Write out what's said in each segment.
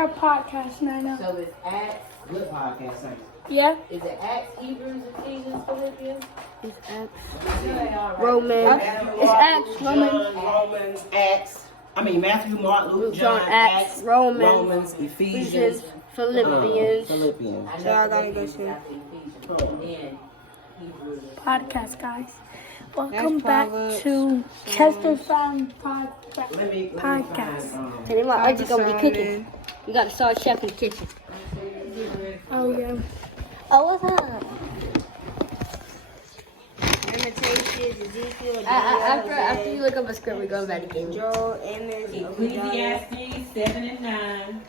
They're a podcast now. So it's Acts. Good podcast, Saints. Yeah. Is it Acts, Hebrews, Ephesians, Philippians? It's Acts. Yeah, Romans. It's Acts, Romans. Romans, Acts. I mean Matthew, Mark, Luke, John, Acts, Romans, Ephesians, Philippians. Philippians. I So I know gotta go Philippians soon. after Ephesians, and then Hebrews. Podcast, guys. Welcome That's back Proverbs. to Chester Sound Podcast. Let me Podcast. find, Hey, my auntie gonna be cooking. You gotta start chef in the kitchen. Oh, yeah. Oh, what's up? Lamentations, Ezekiel, after you look up a script, we're going back to game. Joel, Amos, Ecclesiastes 7 and 9.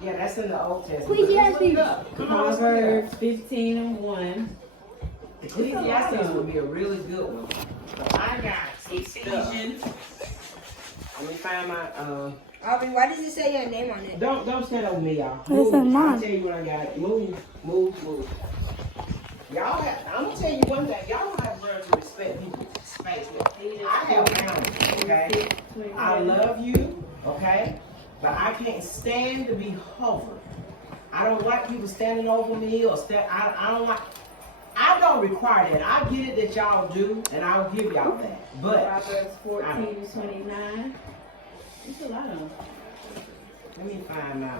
Yeah, that's in the Old Testament. Ecclesiastes. Proverbs 15 and 1. Ecclesiastes would be a really good one. But I got Ephesians. Let me find my Aubrey, why does it say your name on it? Don't stand over me, y'all. Listen, Move. Mom. I'll tell you what I got. Move. Y'all have, I'm gonna tell you one thing. Y'all have learned to respect people's space. I have boundaries, okay? I love you, okay? But I can't stand to be hovered. I don't like people standing over me or I don't like. I don't require that. I get it that y'all do, and I'll give y'all that. But Proverbs 14 and 29. It's a lot of them. let me find my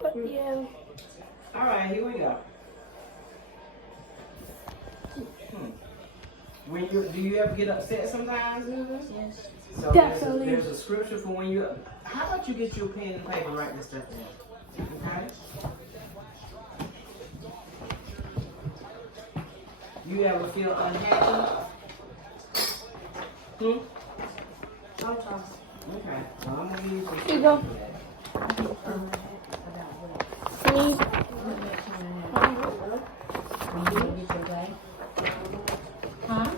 But, yeah. All right, here we go. When do you ever get upset sometimes? Yes. So Definitely. There's a scripture for when you. How about you get your pen and paper and write this stuff down? Okay. You ever feel unhappy? Sometimes. Okay. Well, I'm gonna give you some. Here you go. See? Huh?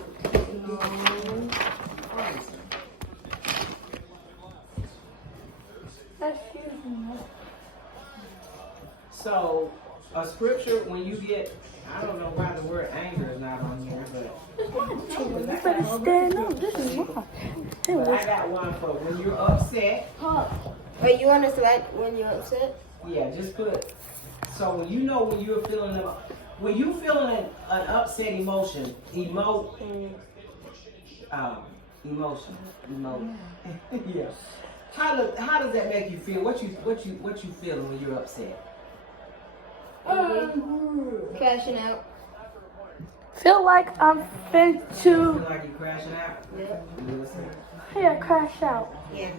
That's you. So, a scripture when you get. I don't know why the word anger is not on here, but. You better stand up. This is wrong. But I got one for when you're upset. Wait, you want us to write when you're upset? Yeah, just put. So when you know when you're feeling when you feeling an upset emotion, emote. Emotion. Yeah. How does that make you feel? What you feeling when you're upset? Crashing out. Feel like I'm fit Feel to. like you're crashing out? Yeah. Listen. Yeah, crash out. Yeah.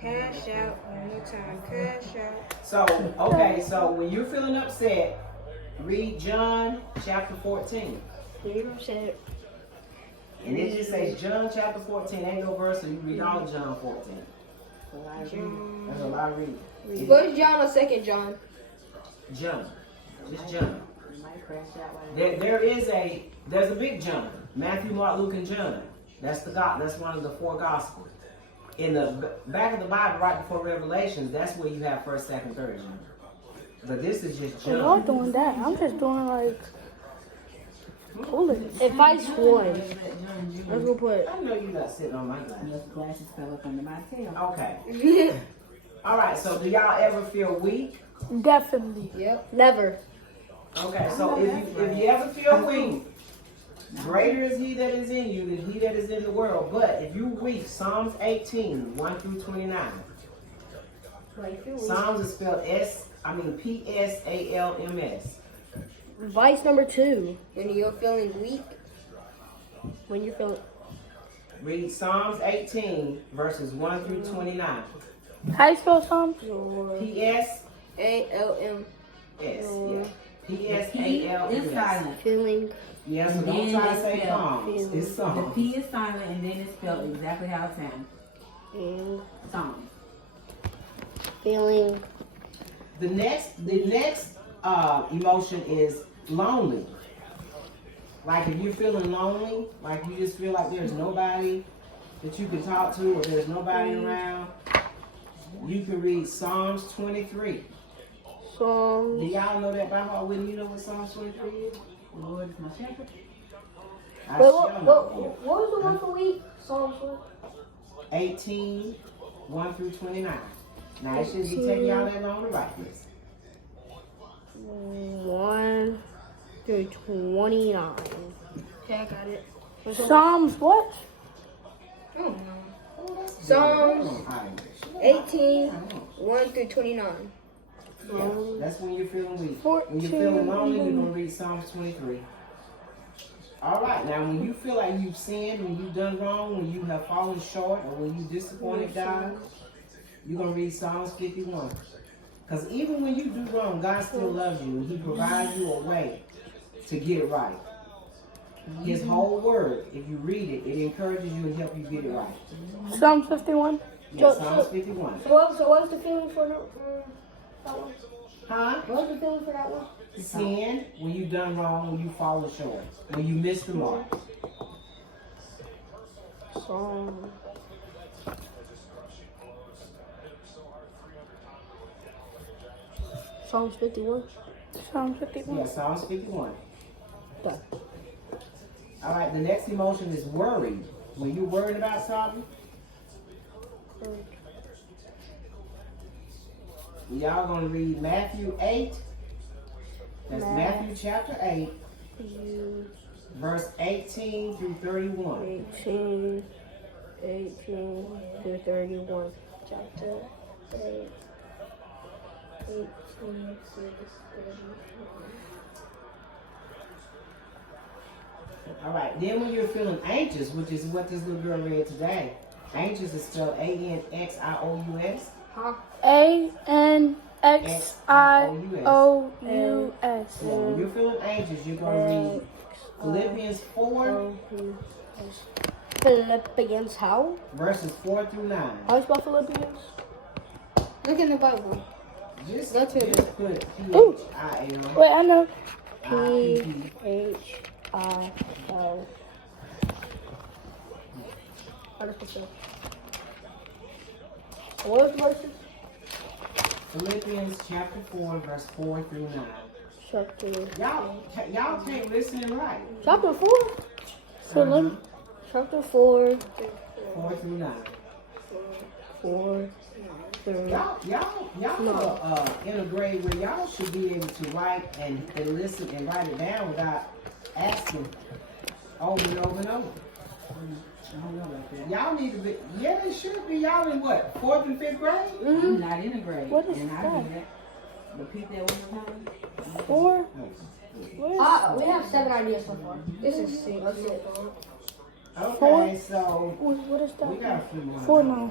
Cash out. One more time. Cash out. So okay, so when you're feeling upset, read John chapter 14. You're upset. And it just says John chapter 14, ain't no verse, so you read all of John 14. That's a lot of reading. First John or second John? John. Just John. There's a big John. Matthew, Mark, Luke, and John. That's one of the four gospels. In the back of the Bible, right before Revelations, that's where you have 1st, 2nd, 3rd John. But this is just I'm not John. doing that. I'm just doing like. Holiness. If I swore, I was gonna put. I know you're not sitting on my glass. Your glasses fell up under my tail. Okay. All right. So do y'all ever feel weak? Definitely. Yep. Never. Okay. So if you ever feel weak, greater is He that is in you than he that is in the world. But if you weak, Psalms 18, 1 through 29. Psalms is spelled Psalms. Vice number 2. When you're feeling weak. When you're feeling. Read Psalms 18, verses 1 through 29. How you spell Psalms? P.S. A-L-M. S. Yeah. P.S.A.L. It's silent. Feeling. Yeah, so don't Then try to it's say spelled. Psalms. It's The Psalms. P is silent and then it's spelled exactly how it sounds. Psalms. Feeling. The next emotion is lonely. Like if you're feeling lonely, like you just feel like there's nobody that you can talk to or there's nobody around, you can read Psalms 23. Do y'all know that by heart? Wouldn't you know what Psalms 23 is? The Lord is my shepherd. I Wait, shall not give. what was the one for week? Psalms what? 18, 1 through 29. Now, it shouldn't be taking y'all that long to write this. 1 through 29. Okay, I got it. Psalms what? Psalms Alright. 18, 1 through 29. Yeah, that's when you're feeling weak. When you're feeling lonely, you're going to read Psalms 23. All right, now when you feel like you've sinned, when you've done wrong, when you have fallen short, or when you disappointed God, you're going to read Psalms 51. Because even when you do wrong, God still loves you, and He provides you a way to get it right. His whole word, if you read it, it encourages you and helps you get it right. Psalms 51. Yeah, Psalms 51. So what was the feeling for that one? Huh? What was the feeling for that one? Sin, when you've done wrong, when you've fallen short, when you missed the mark. Psalms 51. Psalms 51. Yeah, Psalms 51. Done. All right, the next emotion is worried. When you're worried about something, y'all going to read Matthew 8. That's Matthew chapter 8, verse 18 through 31. 18 through 31. Chapter 8. 18 through 31. All right, then when you're feeling anxious, which is what this little girl read today, anxious is spelled A-N-X-I-O-U-S. Huh? ANXIOUS. So when you're feeling anxious, you're going to read Philippians 4, Philippians how? verses 4 through 9. How do you spell Philippians? Look in the Bible. Just That's it. put Ooh. P-H-I-L. Wait, I know. P-H-I-L. How does it spell? What was the verses? Philippians chapter 4, verse 4 through 9. Chapter Y'all can't listen and write. 4? Philip. Chapter 4. 4 through 9. 4 through. Y'all are in a grade where y'all should be able to write and listen and write it down without asking over and over and over. I don't know about that. Y'all need to be, yeah, they should be. Y'all in what, 4th and 5th grade? I'm not in a grade. What is and I that? do that. Repeat that one more time. 4. We have 7 ideas so far. This is 6. Let's see. Okay, so What is we that? got a few more. 4 now.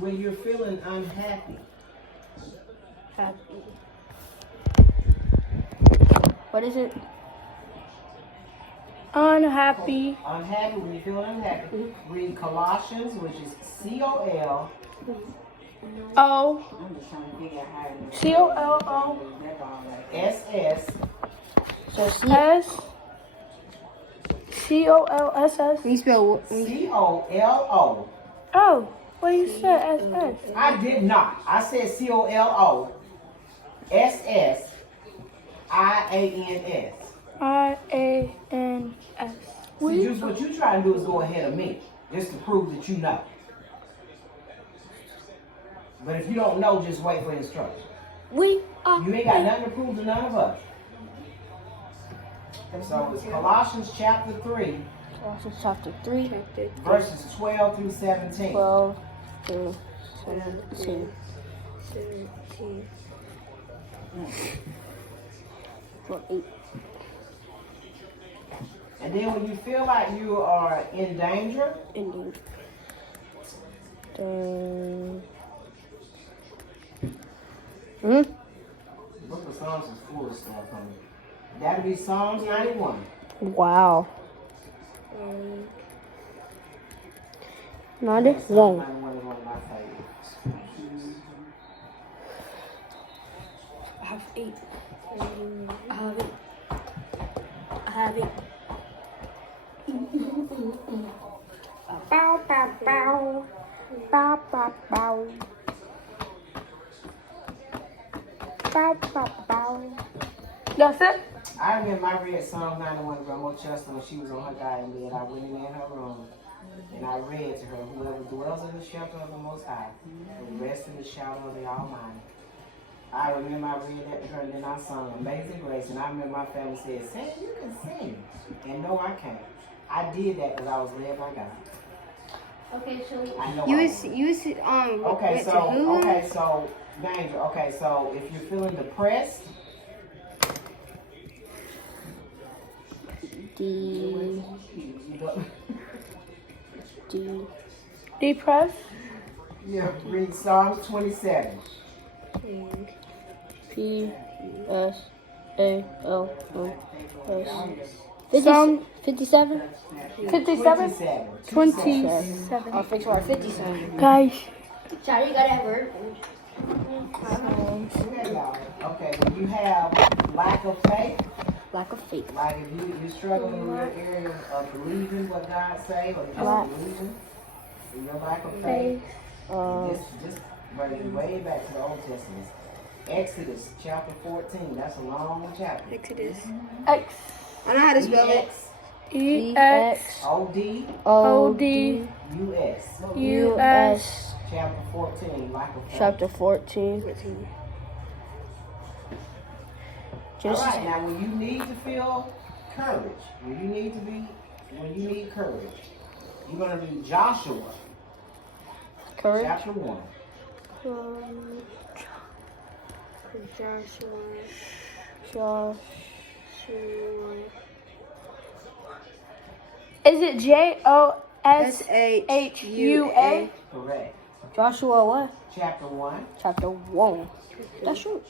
When you're feeling unhappy, Happy. What is it? Unhappy. unhappy, when you're feeling unhappy, read Colossians, which is C-O-L. O. I'm just trying to figure out how to C-O-L-O. That's all right. S-S. So S. C-O-L-S-S. Can you spell C-O-L-O. Oh, what you said S-S. I did not. I said C-O-L-O. S-S-I-A-N-S. I-A-N-S. See, what you try to do is go ahead of me, just to prove that you know. But if you don't know, just wait for instructions. We are. You ain't got nothing to prove to none of us. So it's Colossians chapter 3, Colossians chapter 3, verses 12 through 17. 12 through 17. Well, 8. And then when you feel like you are in danger, Ending. the book of Psalms is full of stuff on it. That'll be Psalms 91. Wow. Not it Psalm won't. 91 is one of my favorites. I have 8. I have it. I have it. Bow, bow, bow. Bow, bow, bow. bow, bow, bow. That's it? I remember I read Psalm 91 to Grandma Chester when she was on her dying bed. I went in her room and I read to her, whoever dwells in the shelter of the Most High will rest in the shadow of the Almighty. I remember I read that to her and then I sung Amazing Grace. And I remember my family said, Sam, you can sing. And no, I can't. I did that because I was led by God. Okay, so I know you I was Okay, went to so, who? okay, so, Danger, okay, so if you're feeling depressed, D. Depressed. yeah, read Psalms 27. P S A L O S. Psalm 57? 57? 27. 27. I'll fix our 57. Guys. Sorry, you got that word. Okay, y'all. Okay, when you have lack of faith, Lack of faith. like if you're struggling in your area of believing what God say or just believing, in your lack of faith, just way back to the Old Testament. Exodus chapter 14, that's a long chapter. Exodus. X. I know how to spell it. EX. O-D-U-S. US. Chapter 14, lack of faith. Chapter 14. All right, now when you need to feel courage, when you need courage, you're going to read Joshua, Courage. chapter 1. Joshua. Is it JOSHUA? Correct. Joshua what? Chapter 1. Chapter 1. That's true.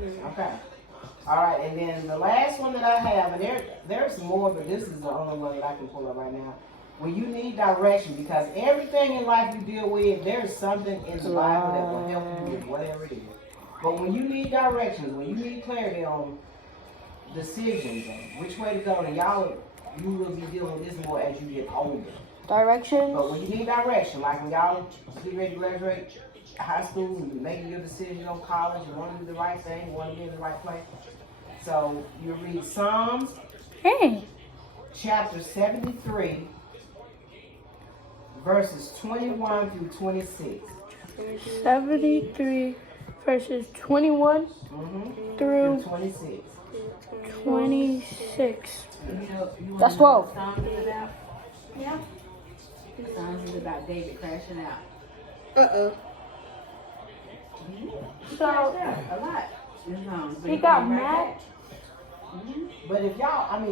Okay. All right, and then the last one that I have, and there's some more, but this is the only one that I can pull up right now. When you need direction, because everything in life you deal with, there's something in the Bible that will help you with whatever it is. But when you need directions, when you need clarity on decisions and which way to go, and you will be dealing with this more as you get older. Direction. But when you need direction, like when y'all get ready to graduate high school and you're making your decision on college, you want to do the right thing, you want to be in the right place. So you read Psalms Hey. chapter 73, verses 21 through 26. 73 verses 21 through 26. 26. That's 12. Psalms is about? Yeah. Psalms is about David crashing out. Uh-oh. So, A lot. he got mad. But if y'all are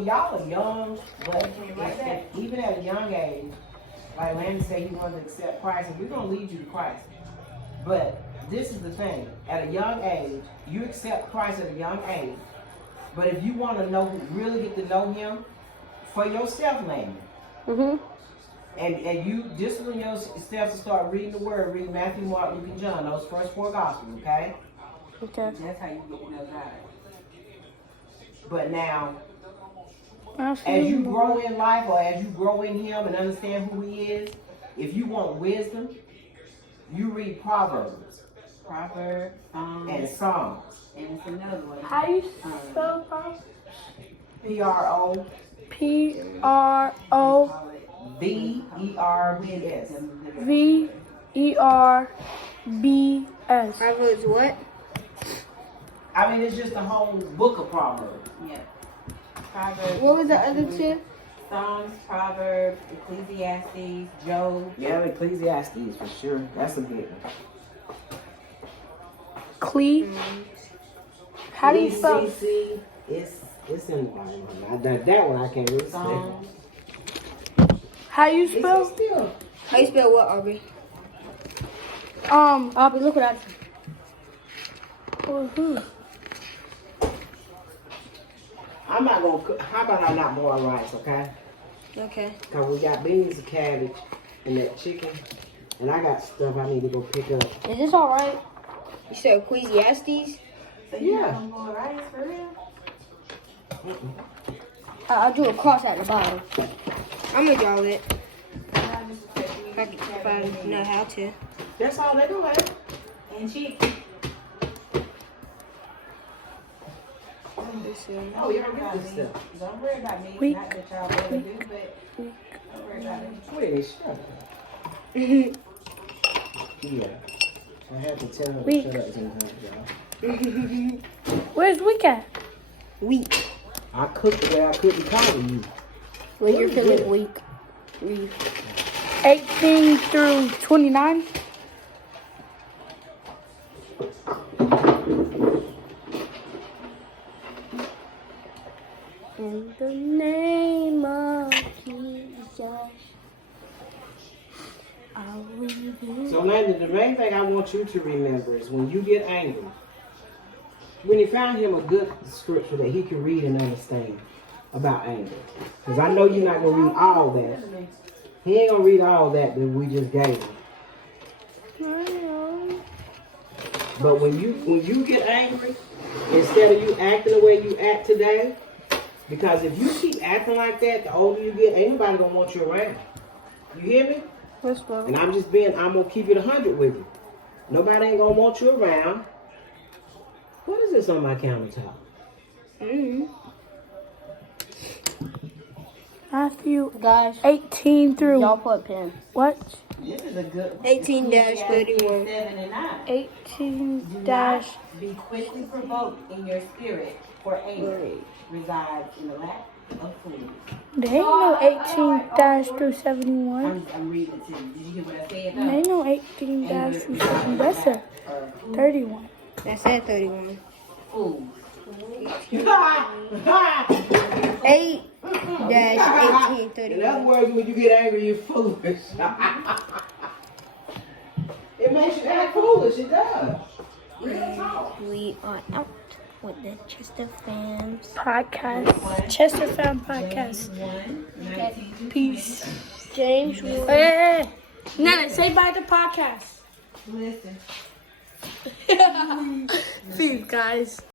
young, but if, even at a young age, like Landon said, he wanted to accept Christ, and we're going to lead you to Christ. But this is the thing. At a young age, you accept Christ at a young age. But if you want to really get to know him for yourself, Landon, and you discipline yourself to start reading the Word, reading Matthew, Mark, Luke, and John, those first 4 Gospels, okay? Okay. That's how you get to know God. But now, as you grow in life or as you grow in him and understand who he is, if you want wisdom, you read Proverbs Proverbs, and Psalms. and it's another one. How you spell Proverbs? P-R-O P-R-O V-E-R-B-S. V-E-R-B-S. Proverbs what? I mean, it's just a whole book of Proverbs. Yeah. Proverbs. What was the other two? Psalms, Proverbs, Ecclesiastes, Job. Yeah, Ecclesiastes for sure. That's a big one. Cle. How do you spell? E-C-C, it's in the Bible. That one I can't really say. Psalms. How you It's spell? still. How you spell what, Aubrey? Aubrey, Look what I who? I'm not going to cook. How about I not boil rice, okay? Okay. Because we got beans and cabbage and that chicken. And I got stuff I need to go pick up. Is this alright? You said Ecclesiastes? So you Yeah. not gonna go rice for real? I'll do a cross at the bottom. I'm gonna draw it. If I know how to. That's all they do, have. And chicken. Oh, y'all get this stuff. Don't worry about me. Weak. Not that y'all better do, but don't worry about me. Sweetie, shut up. Yeah. I had to tell her to Weak. shut up sometimes, y'all. Where's Week at? Weak. I cooked the way I couldn't call you. When you're feeling weak. Weak. 18 through 29. In the name of Jesus, I will be. So, Landon, the main thing I want you to remember is when you get angry, when he found him a good scripture that he can read and understand about anger. Because I know you're not going to read all that. He ain't going to read all that we just gave him. But when you get angry, instead of you acting the way you act today, because if you keep acting like that, the older you get, ain't nobody gonna want you around. You hear me? Let's go. And I'm gonna keep it 100 with you. Nobody ain't gonna want you around. What is this on my countertop? Matthew Guys, 18 through y'all put pen. what? This is a good 18-31. 7 and 9. 18 Do dash. not be quickly provoked in your spirit, for anger resides in the lap of fools. There ain't no 18 dash through 71. I'm reading it to you. Did you hear what I said? There ain't no 18 dash through 71. That's a 31. That said 31. Fools. 8-18-31. In other words, when you get angry, you're foolish. It makes you act foolish. It does. Real talk. We are out with the Chester fans. Podcast. Chester Fan Podcast. 1:19. Peace. James, Hey. Nana, say bye to podcast. Listen. See you guys.